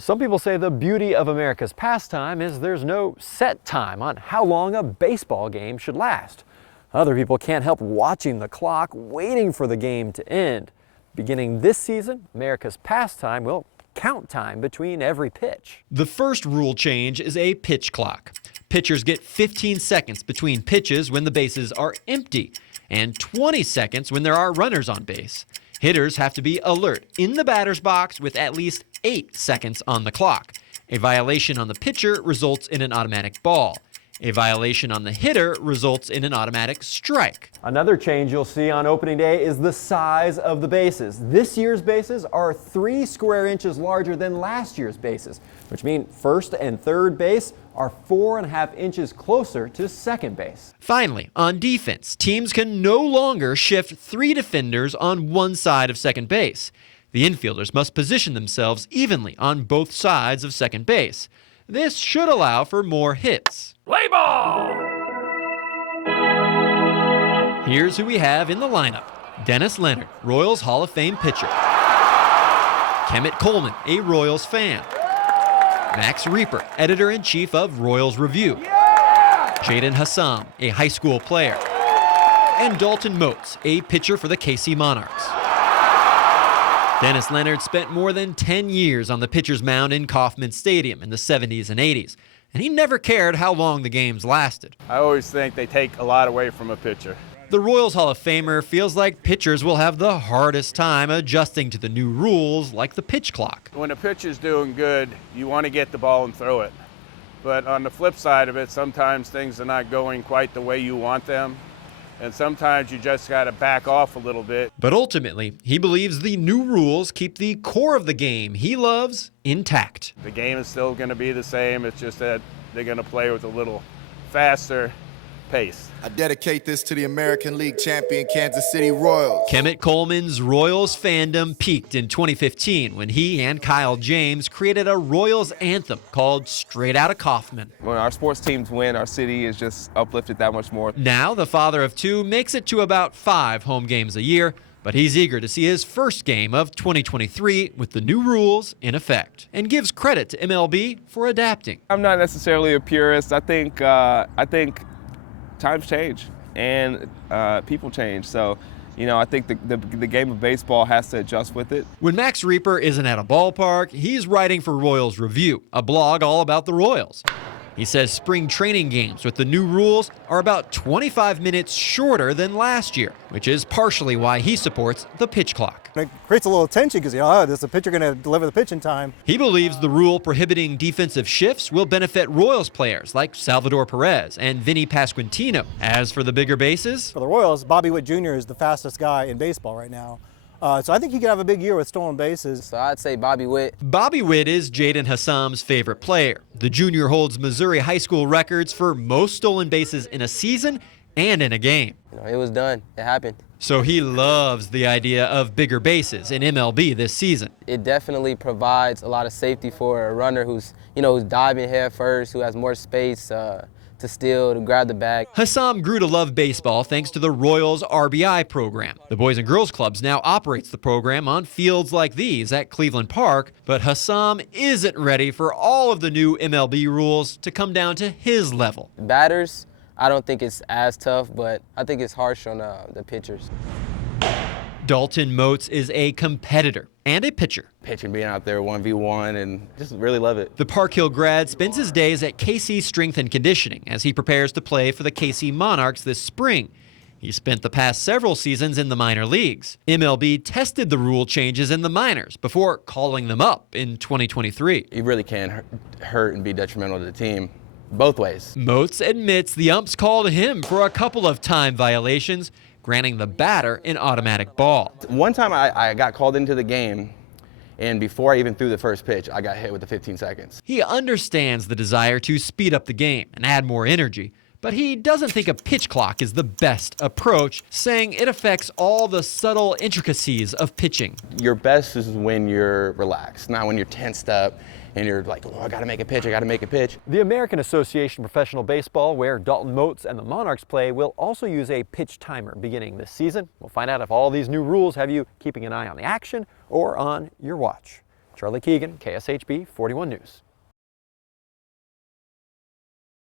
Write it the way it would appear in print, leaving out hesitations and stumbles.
Some people say the beauty of America's pastime is there's no set time on how long a baseball game should last. Other people can't help watching the clock, waiting for the game to end. Beginning this season, America's pastime will count time between every pitch. The first rule change is a pitch clock. Pitchers get 15 seconds between pitches when the bases are empty, and 20 seconds when there are runners on base. Hitters have to be alert in the batter's box with at least 8 seconds on the clock. A violation on the pitcher results in an automatic ball. A violation on the hitter results in an automatic strike. Another change you'll see on opening day is the size of the bases. This year's bases are 3 square inches larger than last year's bases, which means first and third base are 4.5 inches closer to second base. Finally, on defense, teams can no longer shift 3 defenders on one side of second base. The infielders must position themselves evenly on both sides of second base. This should allow for more hits. Play ball! Here's who we have in the lineup. Dennis Leonard, Royals Hall of Fame pitcher. Kemet Coleman, a Royals fan. Max Reaper, editor-in-chief of Royals Review. Jaden Hassam, a high school player. And Dalton Moats, a pitcher for the KC Monarchs. Dennis Leonard spent more than 10 years on the pitcher's mound in Kauffman Stadium in the 70s and 80s, and he never cared how long the games lasted. I always think they take a lot away from a pitcher. The Royals Hall of Famer feels like pitchers will have the hardest time adjusting to the new rules like the pitch clock. When a pitcher's doing good, you want to get the ball and throw it. But on the flip side of it, sometimes things are not going quite the way you want them. And sometimes you just got to back off a little bit. But ultimately, he believes the new rules keep the core of the game he loves intact. The game is still going to be the same. It's just that they're going to play with a little faster pace. I dedicate this to the American League champion Kansas City Royals. Kemet Coleman's Royals fandom peaked in 2015 when he and Kyle James created a Royals anthem called Straight Outta Kauffman. When our sports teams win, our city is just uplifted that much more. Now, the father of 2 makes it to about 5 home games a year, but he's eager to see his first game of 2023 with the new rules in effect, and gives credit to MLB for adapting. I'm not necessarily a purist. I think times change and people change. So, I think the game of baseball has to adjust with it. When Max Reaper isn't at a ballpark, he's writing for Royals Review, a blog all about the Royals. He says spring training games with the new rules are about 25 minutes shorter than last year, which is partially why he supports the pitch clock. It creates a little tension because, is the pitcher going to deliver the pitch in time? He believes the rule prohibiting defensive shifts will benefit Royals players like Salvador Perez and Vinny Pasquantino. As for the bigger bases, for the Royals, Bobby Witt Jr. is the fastest guy in baseball right now. So I think he could have a big year with stolen bases. So I'd say Bobby Witt. Bobby Witt is Jaden Hassam's favorite player. The junior holds Missouri high school records for most stolen bases in a season and in a game. It was done. It happened. So he loves the idea of bigger bases in MLB this season. It definitely provides a lot of safety for a runner who's diving head first, who has more space to steal, to grab the bag. Hassam grew to love baseball thanks to the Royals RBI program. The Boys and Girls Clubs now operates the program on fields like these at Cleveland Park, but Hassam isn't ready for all of the new MLB rules to come down to his level. Batters, I don't think it's as tough, but I think it's harsh on the pitchers. Dalton Moats is a competitor and a pitcher. Pitching, being out there 1v1, and just really love it. The Park Hill grad spends his days at KC Strength and Conditioning as he prepares to play for the KC Monarchs this spring. He spent the past several seasons in the minor leagues. MLB tested the rule changes in the minors before calling them up in 2023. You really can hurt and be detrimental to the team both ways. Moats admits the umps called him for a couple of time violations, granting the batter an automatic ball. One time I got called into the game, and before I even threw the first pitch, I got hit with the 15 seconds. He understands the desire to speed up the game and add more energy, but he doesn't think a pitch clock is the best approach, saying it affects all the subtle intricacies of pitching. Your best is when you're relaxed, not when you're tensed up and you're like, oh, I gotta make a pitch, I gotta make a pitch. The American Association of Professional Baseball, where Dalton Moats and the Monarchs play, will also use a pitch timer beginning this season. We'll find out if all these new rules have you keeping an eye on the action or on your watch. Charlie Keegan, KSHB 41 News.